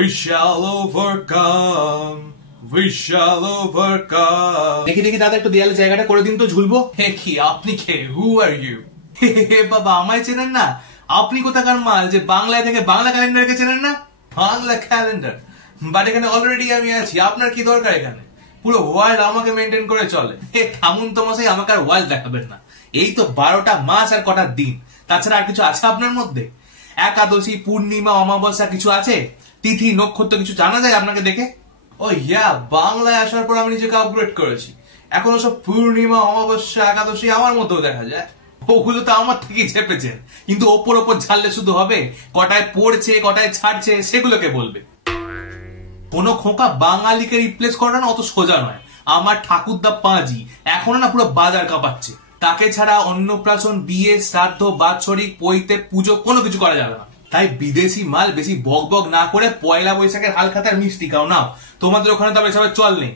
We shall overcome. We shall overcome. দেখি দেখি দাদা একটু দেয়ালে জায়গাটা করে দিন তো, ঝুলবো। হে কি, আপনি কে? Who are you? হে বাবা, আমায় চেনেন না? আপনি কোথাকার মাল যে বাংলায় থেকে বাংলা ক্যালেন্ডারকে চেনেন না? বাংলা ক্যালেন্ডার? বাট এখানে অলরেডি আমি আছি, আপনার কি দরকার এখানে? পুরো ওয়ার্ল্ড আমাকে মেনটেন করে চলে। হে থামুন তো মশাই, আমাকে আর ওয়ার্ল্ড দেখাবেন না। এই তো 12টা মাস আর কটা দিন, তাছাড়া আর কিছু আছে আপনার মধ্যে? একাদশী, পূর্ণিমা, অমাবস্যা কিছু আছে? তিথি নক্ষত্র কিছু জানা যায় আপনাকে দেখে? ও ইয়া, বাংলায় আসার পর আমি নিজেকে আপগ্রেড করেছি। এখন সব পূর্ণিমা, অমাবস্যা, একাদশী আমার মধ্যেও দেখা যায়। ওগুলো তো আমার থেকেই চেপেছেন, কিন্তু ওপর ওপর ঝাললে শুধু হবে? কটায় পড়ছে কটায় ছাড়ছে সেগুলোকে বলবে। কোন খোকা বাঙালিকে রিপ্লেস করানো অত সোজা নয়। আমার ঠাকুরদা পাঁজি এখনো না পুরো বাজার কাঁপাচ্ছে। তাকে ছাড়া অন্নপ্রাশন, বিয়ে, শ্রাদ্ধ, বাৎসরিক, পৈতে, পুজো কোনো কিছু করা যাবে না। তাই বিদেশি মাল বেশি বক বক না করে পয়লা বৈশাখের হালখাতার মিষ্টি খাও। নাও, তোমাদের ওখানে তো এসবের চল নেই।